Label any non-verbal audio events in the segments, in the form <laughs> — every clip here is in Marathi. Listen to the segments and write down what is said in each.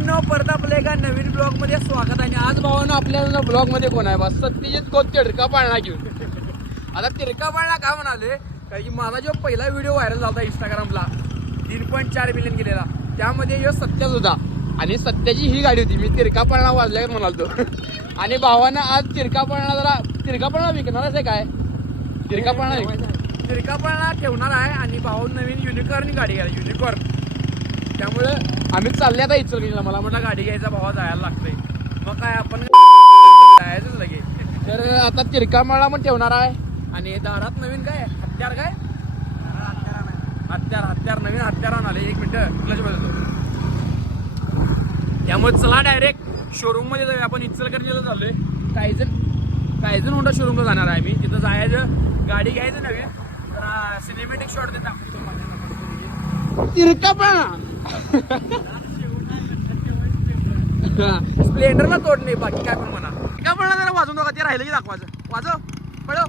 भावांनो परत आपल्या एका नवीन ब्लॉगमध्ये स्वागत आहे. आणि आज भावांनो आपल्या ब्लॉगमध्ये कोण आहे? बा सत्यजित खोत तिरका पाळणा घेऊन. आता तिरका पाळणा का म्हणाले कारण की माझा जो पहिला व्हिडिओ व्हायरल झाला इंस्टाग्रामला तीन पॉईंट चार मिलियन गेलेला. त्यामध्ये यो सत्याच होता. आणि सत्याची ही गाडी होती. मी तिरका पाळणा वाजल्यावर म्हणालतो. आणि भावानं आज तिरका पाळणा जरा तिरका पाळणा विकणारच आहे काय? तिरका पाळणा तिरका पाळणा ठेवणार आहे आणि भाऊ नवीन युनिकॉर्न गाडी घ्या युनिकॉर्न त्यामुळे आम्ही चालले आता इचलकरंजीला. मला म्हटलं गाडी घ्यायचा भावा जायला लागतंय. मग काय आपण जायचंच लगे. तर आता तिरकामाळा पण ठेवणार आहे. आणि दारात नवीन काय? हत्यार काय? हत्यार हत्यार नवीन हत्यार आणले आले एक मिनिट क्लच बदलतो त्यामुळे चला डायरेक्ट शोरूममध्ये जाऊया. आपण इचलकरंजीला चाललोय. काही जण काही जण होता शोरूमला जाणार आहे मी. तिथं जायचं. गाडी घ्यायचं नवीन सिनेमॅटिक शॉट देतात तिरका पण स्प्लेंडरला तोड नाही बाकी काय पण म्हणा. का म्हणा जरा वाजून बघा ते राहिलं की दाखवायचं. वाजव. पळव.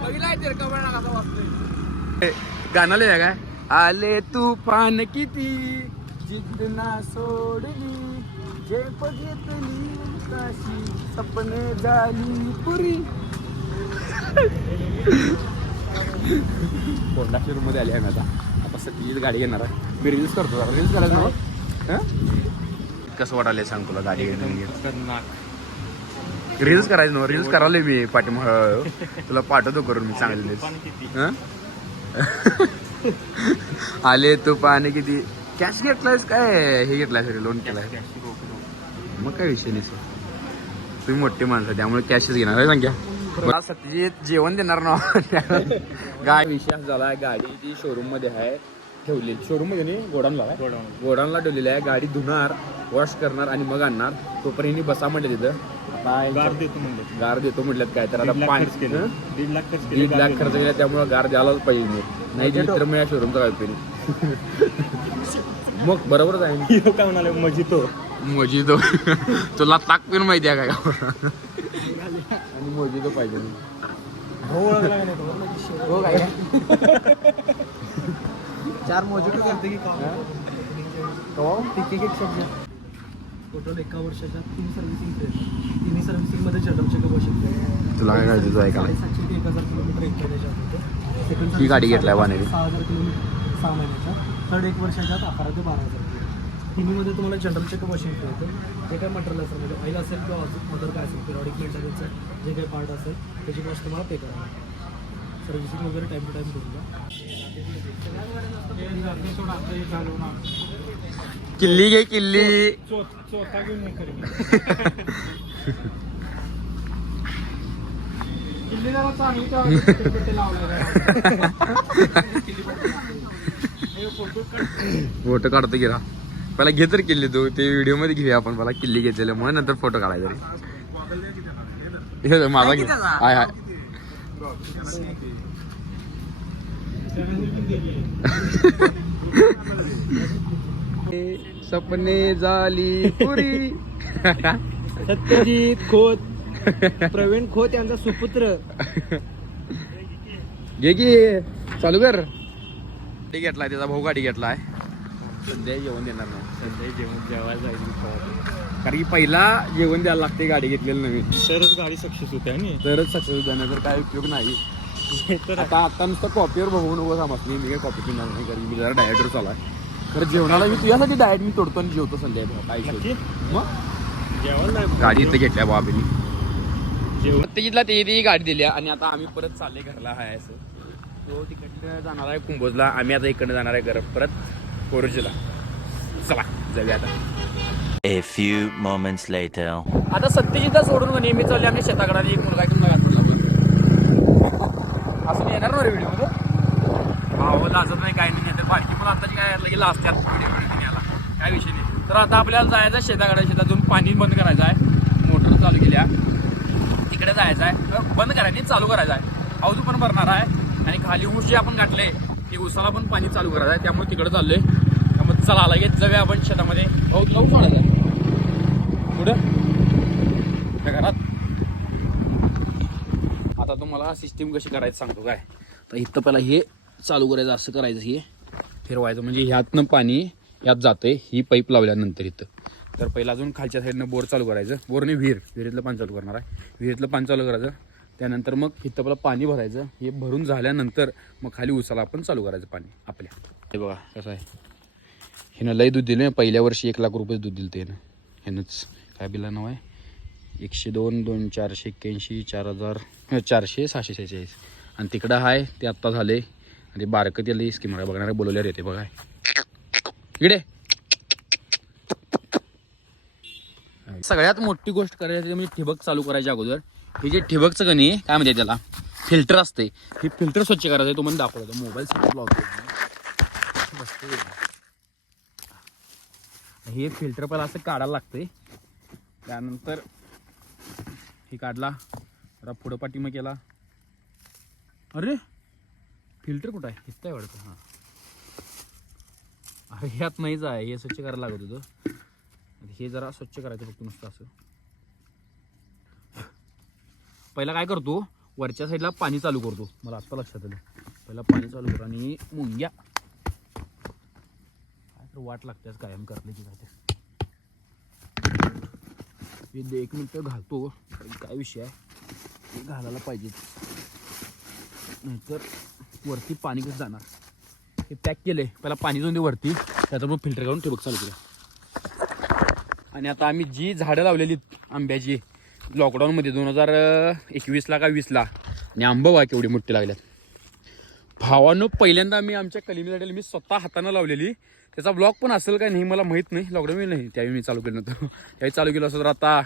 बघितलाय वाजतोय गाणं लिहिलं काय? आले तुफान किती? जिद्द ना सोडली जे बघितली सपने झाली पुरी. होंडा शोरूममध्ये आली आहे मी आता आता सगळीच गाडी घेणार आहे. मी रील्स करतो जरा. रील्स करायचं ना? कसं वाटायला सांग तुला गाडी घेणं रील्स करायचं ना? रील्स करायला मी पाठीमाग तुला पाठवतो करून मी चांगले आले तू पाणी किती? कॅश घेतलायस काय? हे घेतलाय सगळे लोन केलाय. मग काय विषय नाही sir. तुम्ही मोठी माणसं त्यामुळे कॅशच घेणार आहे सांग्या मला सत्यजित जेवण देणार ना? <laughs> गाडी विषय झाला गाडी ती शोरूममध्ये आहे ठेवली. शोरूममध्ये नाही गोडाऊनला आहे. गोडाऊनला. ठेवलेली आहे. गाडी धुणार वॉश करणार आणि मग आणणार. तोपर्यंत बसा म्हणले तिथं. आता यांच्या- गार देतो म्हणले. गार देतो म्हटल्यात काय तर. दीड आता लाख पाणी खर्च केले. हं? दीड लाख खर्च केले दीड लाख खर्च केला त्यामुळे गार द्यायलाच पाहिजे मी. नाही दिली तर मी या शोरूमचा काय उपयोग मग बरोबरच आहे <laughs> काय म्हणाले? मजी तो मोजितो. तुला ताक पिऊन माहिती आहे काय आणि मोजितो पाहिजे. भाऊ ओळखला का नाही तो? हो काय? चार मोजिटो करते की काय एक एक शब्द टोटल एका वर्षाच्या तीन सर्व्हिसिंग तिन्ही सर्व्हिसिंगमध्ये जनरल चेकअप शकतो. तुला काय करायचं सातशे ते एक हजार किलोमीटर एक महिन्याच्या ही गाडी घेतलाय वानेरी. सहा हजार किलोमीटर सहा महिन्याच्या. थर्ड एक वर्षाच्या आत अकरा ते बारा हजार. तिन्हीमध्ये तुम्हाला जनरल चेकअप असेल येतं जे काय मटेरियल असेल म्हणजे ऑइल असेल किंवा अजून अदर काय असेल पिरियॉडिक मेंटेनन्सचं जे काही पार्ट असेल त्याची कॉस्ट तुम्हाला पे करावं लागेल सर्व्हिसिंग वगैरे टाईम टू टाईम करून द्या. किल्ली घे किल्ली. चोथा घेऊन <laughs> फोटो काढतो रा. पहिला घे तर किल्ली तू ते व्हिडिओमध्ये घेऊया आपण मला किल्ली घेतलेलं मग नंतर फोटो काढायचा माझा घे. हाय हाय. <laughs> सपने झाली पुरी. सत्यजित खोत. प्रवीण खोत यांचा सुपुत्र. <laughs> घे की चालू कर. गाडी घेतलाय त्याचा भाऊ गाडी घेतलाय. सध्या जेवण देणार नाही. सध्या जेवण जेवायला जायचं कारण की पहिला जेवण द्यायला लागते गाडी घेतलेलं नवीन. तरच गाडी सक्सेस होते आणि? तरच सक्सेस होणार तर काय उपयोग नाही. तर आता आता नुसतं कॉपीवर बघू नको समजली मी काय कॉपी पिणार नाही कारण मी जरा डायटवर चालाय खरं जेवणाला मी तुझ्यासाठी डाएट मी तोडतो आणि जेवतो संध्याकाळी काय. मग? जेवायला गाडी इथं घेतल्या बाबीनी जेवण. प्रत्येकीला ते ती गाडी दिली आणि आता आम्ही परत चालले घरला हाय असं. तो तिकडनं जाणार आहे कुंभोजला आम्ही आता इकडनं जाणार आहे घर. परत कोरोजीला. चला जाऊया आता. A few moments later. आता सत्यजिता सोडून का नेहमी चालले आम्ही शेताकडे आणि एक मुलगा लगात पडला बोल असं नाही येणार ना रे व्हिडिओमध्ये? भाऊ लाजत नाही काय नाही तर बारकी मुलं आताची काय लगे लाजत्यात व्हिडिओ याला काय विषय नाही. तर आता आपल्याला जायचं आहे शेताकडे शेतातून पाणी बंद करायचं आहे. मोटर चालू केल्या तिकडे जायचं आहे. तर बंद करायचं चालू करायचं आहे. अवधू पण भरणार आहे. आणि खाली ऊस जे आपण गाठले ते ऊसाला पण पाणी चालू करायचं आहे. त्यामुळे तिकडे चाललोय. चला लगेच जाऊया आपण शेतामध्ये. भाऊ तुला सोडायचं आहे कुठं? त्या घरात. आता तुम्हाला सिस्टीम कशी करायची सांगतो काय? तर इथं पहिला हे चालू करायचं असं करायचं हे. फिरवायचं म्हणजे ह्यातनं पाणी यात जाते ही पाईप लावल्यानंतर इथं. तर पहिला अजून खालच्या साईडनं बोर चालू करायचं. बोरने विहीर विहिरीतलं पाणी चालू करणार आहे. विहिरीतलं पाणी चालू करायचं. त्यानंतर मग इथं पहिला पाणी भरायचं. हे भरून झाल्यानंतर मग खाली उसाला आपण चालू करायचं पाणी आपल्या. हे बघा कसं आहे. हिनं लय दूध दिलं पहिल्या वर्षी एक लाख रुपये दूध दिलं त्यानं ह्यानंच काय बिला नाव आहे? एकशे दोन दोन चारशे एक्क्याऐंशी चार हजार चारशे सहाशे शेहेचाळीस आणि तिकडं आहे ते आत्ता झाले. आणि बारकं त्याला स्कीम बघणारे बोलवल्यावर येते बघा. इकडे. सगळ्यात मोठी गोष्ट करायची म्हणजे ठिबक चालू करायच्या अगोदर. हे जे ठिबकचं गणी काय म्हणते त्याला? फिल्टर असते. हे फिल्टर स्वच्छ करायचं आहे. तुम्हाला दाखवलं मोबाईल सगळं लावतो हे फिल्टर पहिला असं काढायला लागतंय. त्यानंतर हे काढला. जरा पुढं पाठीमग केला. अरे! फिल्टर कुठं आहे? इथं आहे वाटतं? हां. अरे ह्यात नाहीच आहे हे स्वच्छ करायला लागत होतं. हे जरा स्वच्छ करायचं फक्त नुसतं असं. पहिला काय करतो? वरच्या साईडला पाणी चालू करतो. मला आत्ता लक्षात आलं. पहिला पाणी चालू करतो आणि मुंग्या. तर वाट लागतेच कायम करले की काय ते. एक मिनटं घालतो काय विषय आहे? ते घालायला पाहिजे नाहीतर वरती पाणी कसं जाणार? हे पॅक केले पहिला पाणी जाऊन दे वरती. त्याचं मग फिल्टर करून ठेवक चालू केलं. आणि आता आम्ही जी झाडं लावलेली आंब्याची लॉकडाऊनमध्ये दोन हजार एकवीसला का वीसला आणि आंबा बा केवढी मोठी लागल्यात. भावानं पहिल्यांदा मी आमच्या कलिमी झाडेला मी स्वतः हातानं लावलेली. त्याचा ब्लॉग पण असेल काय नाही मला माहीत नाही. लॉकडाऊन नाही. त्यावेळी मी चालू केलं नव्हतं. <laughs> त्यावेळी चालू केलं असं तर आता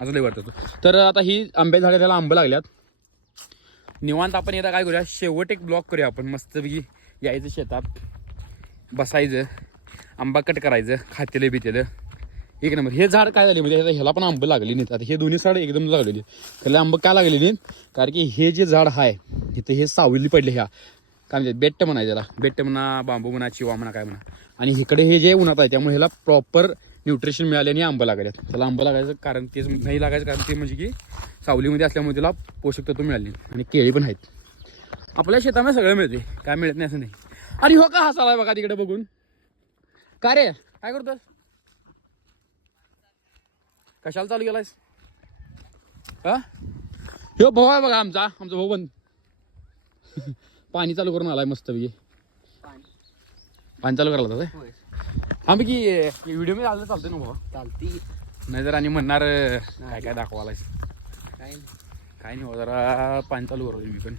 असं लई वाटतं तर आता ही आंब्या झाडं त्याला आंबं लागल्यात. निवांत आपण येता काय करूया? शेवट एक ब्लॉग करूया आपण. मस्तपैकी यायचं शेतात. बसायचं. आंबा कट करायचं. खातेलं बितेलं. एक नंबर. हे झाड काय झाले? म्हणजे ह्याला पण आंबं लागले नाहीत. आता हे दोन्ही झाड एकदम लागलेली त्याला आंबं का लागलेली नाहीत? कारण की हे जे झाड आहे इथं हे सावली पडले ह्या. काय म्हणजे बेट्ट म्हणा त्याला बेट्ट म्हणा बांबू म्हणा चिवा म्हणा काय म्हणा. आणि इकडे हे जे उन्हात आहे त्यामुळे ह्याला प्रॉपर न्यूट्रिशन मिळाले आणि आंबं लागल्यात त्याला आंबं लागायचं कारण तेच नाही लागायचं कारण ते म्हणजे की सावलीमध्ये असल्यामुळे त्याला पोषक तत्व मिळाली आणि केळी पण आहेत. आपल्या शेतामध्ये सगळं मिळते काय मिळत नाही असं नाही. आणि हो का हसालाय बघा तिकडे बघून. का रे? काय करतोस? कशाला चालू केलायस? हा? ह्यो भाऊ आहे बघा आमचा आमचा भाऊ पण. पाणी चालू करून आलाय मस्त पैकी. पाणी चालू करायला होता आम्ही की व्हिडिओमध्ये आलं चालतंय ना भाऊ. चालती नाही तर आणि म्हणणार काय काय दाखवायलाय काय काय नाही हो, जरा पाणी चालू करतो मी पण.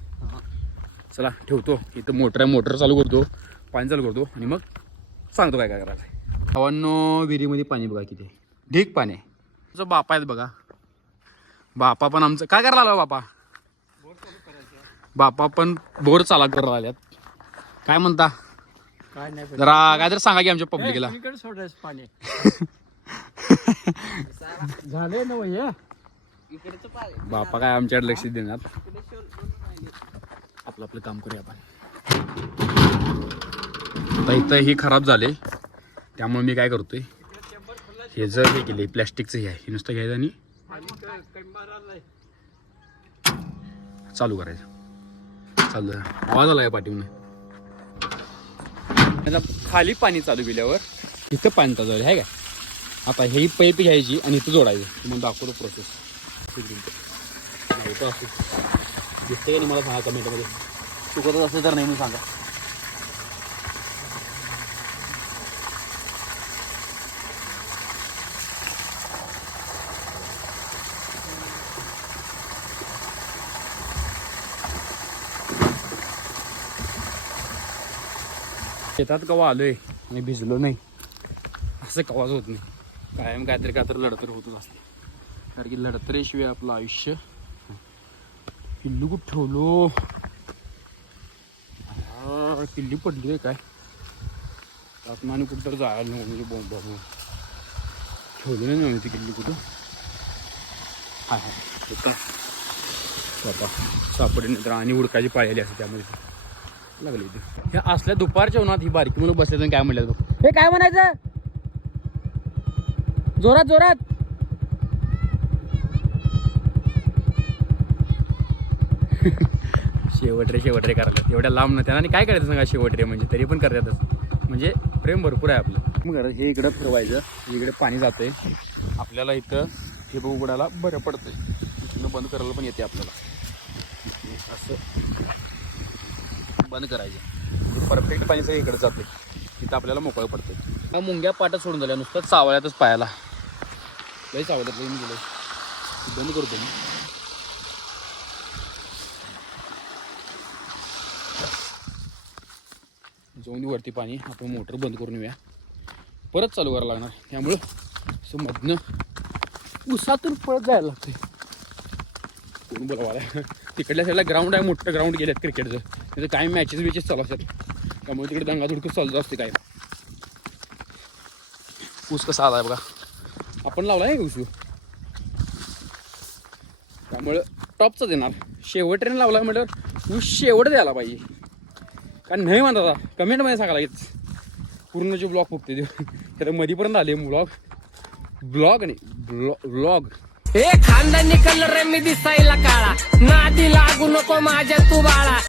चला ठेवतो. इथं मोटर आहे मोटर चालू करतो. पाणी चालू करतो. आणि मग सांगतो काय काय करायचं भावांनो विहिरीमध्ये पाणी बघा किती. ढीक पाणी आहे. तुझं बापा आहेत बघा. बापा पण आमचं काय करायला आला बापा? बापा पण बोर चाला करायला आल्यात काय म्हणता? काय नाही जरा काय तर सांगा की आमच्या पब्लिकला. इकडे सोडायचं पाणी. <laughs> झालंय ना भैया इकडचं पाणी बापा काय आमच्याकडे लक्ष देणार आपलं आपलं काम करूया आपण. आता इथं हे खराब झाले. त्यामुळे मी काय करतोय? हे जर हे केले प्लॅस्टिकचं हे आहे. हे नुसतं घ्यायचं आणि चालू करायचं. चालू आहे. आवाज आला या पाठीमध्ये आता खाली पाणी चालू केल्यावर इथं पाणी चालू आहे काय आता हे पैप घ्यायची आणि इथं जोडायची. तुम्हाला दाखवतो प्रोसेस दिसते का नाही मला सांगा कमेंटमध्ये चुकतच असेल तर नाही म्हणून सांगा. शेतात कवा आलोय आणि भिजलो नाही. असं कवाच होत नाही. कायम काहीतरी काहीतरी लढतर होतच असते. कारण की लढतरेशिवाय आपलं आयुष्य किल्ली कुठं ठेवलो? किल्ली पडली आहे काय? आपण आणि कुठं तर जायला नको म्हणजे बॉम्ब ठेवली नाही ना ती किल्ली कुठं? हाय हाय. होतं सापडे नाही तर आणि उडकायची पाहिली आली असते त्यामध्ये. लागली इथे ह्या असल्या दुपारच्या उन्हात ही बारकी म्हणून बसले काय म्हणलं बघ हे काय म्हणायचं? जोरात जोरात. <laughs> शेवटरे शेवटरे करतात. एवढ्या लांब न त्याला आणि काय करायचं सांगा शेवटरे म्हणजे? तरी पण करतातच. म्हणजे प्रेम भरपूर आहे आपलं. मग हे इकडं फिरवायचं. इकडे पाणी जातंय. आपल्याला इथं हे उघडायला बरं पडतंय. इथनं बंद करायला पण येते आपल्याला. असं. बंद करायचं. परफेक्ट पाणी सगळं इकडे जाते तिथं आपल्याला मोकळं पडतं मुंग्या पाटा सोडून झाल्या नुसतं चावळ्यातच पायाला. लई चावळ्यात लई मी बंद करतो मी. जाऊन वरती पाणी आपण मोटर बंद करून येऊया. परत चालू करायला लागणार. त्यामुळं असं मधनं उसातून पळत जायला लागतंय. कोण बोलावाला तिकडल्या साईडला ग्राउंड आहे मोठं ग्राउंड गेल्यात क्रिकेटचं तिथं काय मॅचेस बिचेस चालू असतात. त्यामुळे तिकडे दंगा धुडकं चालू असते काय. ऊस कसा आलाय बघा. आपण लावला आहे ऊस. त्यामुळं टॉपचाच येणार. शेवट ट्रेन लावला म्हटल्यावर ऊस शेवट द्यायला पाहिजे. कारण नाही म्हणता कमेंटमध्ये सांगा लागेल पूर्णचे ब्लॉग फुकते ते तर मधीपर्यंत आले ब्लॉग ब्लॉग नाही ब्लॉग ए खानदानी कलर मी दिसायला काळा. नादी लागू नको माझ्या तू बाळा.